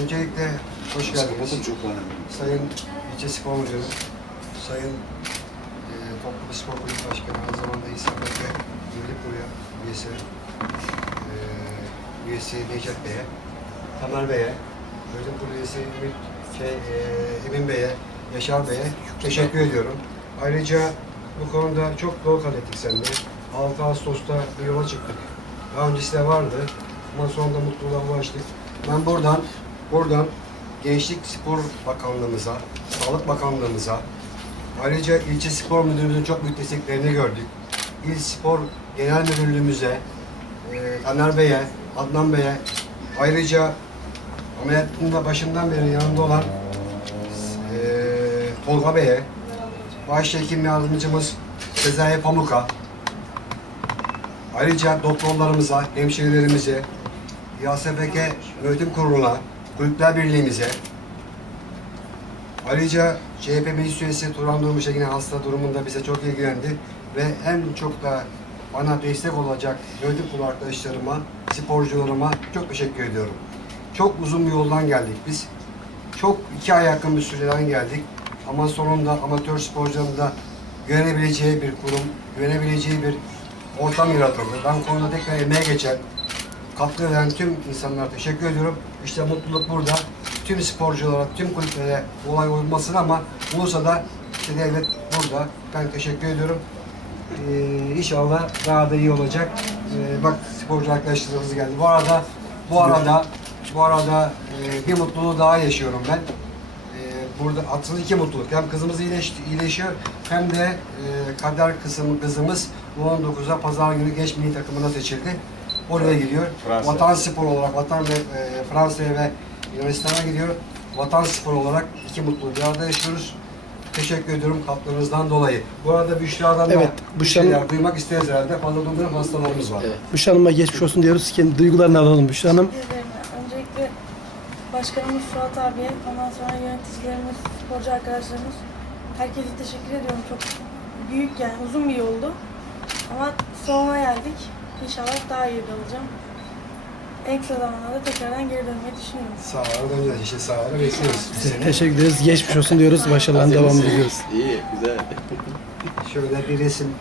Öncelikle hoş geldiniz. çok önemli. Sayın İlçe Spor Müdürü, Sayın e, Toplu Spor Kulübü Başkanı, aynı zamanda İSAPT Yönetim Kurulu üyesi, e, üyesi Necdet Bey'e, Tamer Bey'e, Yönetim Kurulu üyesi Emin, şey, e, Emin Bey'e, Yaşar Bey'e teşekkür ediyorum. Ayrıca bu konuda çok yol kat ettik seninle. 6 Ağustos'ta bir yola çıktık. Daha öncesi de vardı ama sonunda mutluluğa ulaştık. Ben buradan, buradan Gençlik Spor Bakanlığımıza, Sağlık Bakanlığımıza, ayrıca ilçe spor müdürümüzün çok büyük desteklerini gördük. İl Spor Genel Müdürlüğümüze, e, Taner Bey'e, Adnan Bey'e, ayrıca ameliyatında başından beri yanında olan e, Tolga Bey'e, başhekim yardımcımız Sezai Pamuk'a, ayrıca doktorlarımıza, hemşehrilerimize, YSPK Yönetim Kurulu'na, Kulüpler Birliği'mize, ayrıca CHP Meclis Üyesi Turan Durmuş'a yine hasta durumunda bize çok ilgilendi ve en çok da bana destek olacak yönetim kurulu arkadaşlarıma, sporcularıma çok teşekkür ediyorum. Çok uzun bir yoldan geldik biz. Çok iki ay yakın bir süreden geldik. Ama sonunda amatör sporcuların da güvenebileceği bir kurum, güvenebileceği bir ortam yaratıldı. Ben konuda tekrar emeğe geçen, katkı veren tüm insanlara teşekkür ediyorum. İşte mutluluk burada. Tüm sporculara, tüm kulüplere olay olmasın ama olursa da işte devlet burada. Ben teşekkür ediyorum. Ee, inşallah daha da iyi olacak. Ee, bak sporcu arkadaşlarımız geldi. Bu arada bu arada bu arada e, bir mutluluğu daha yaşıyorum ben. Ee, burada aslında iki mutluluk. Hem kızımız iyileş, iyileşiyor hem de e, kader kısım kızımız 19'a pazar günü genç milli takımına seçildi. Oraya gidiyor. Fransa. Vatan spor olarak vatan ve e, Fransa'ya ve Yunanistan'a gidiyor. Vatan spor olarak iki mutluluğu bir arada yaşıyoruz. Teşekkür ediyorum katkılarınızdan dolayı. Bu arada Büşra'dan da Evet, bir Büşra'nın- şeyler duymak isteriz herhalde. Fazla duymayan hastalarımız var. Büşra Hanım'a geçmiş olsun diyoruz. Kendi duygularını alalım Büşra Hanım. Teşekkür ederim. Öncelikle başkanımız Fuat abiye, ondan sonra yöneticilerimiz, sporcu arkadaşlarımız, herkese teşekkür ediyorum. Çok büyük yani uzun bir yoldu. Ama sonuna geldik. İnşallah daha iyi olacağım. En kısa zamanda tekrardan geri dönmeyi düşünüyorum. Sağ olun döneceğiz işte sağ olun bekliyoruz. Seni. Teşekkür ederiz. Geçmiş olsun diyoruz. Başarılarına devam ediyoruz. İyi, güzel. Şöyle bir resim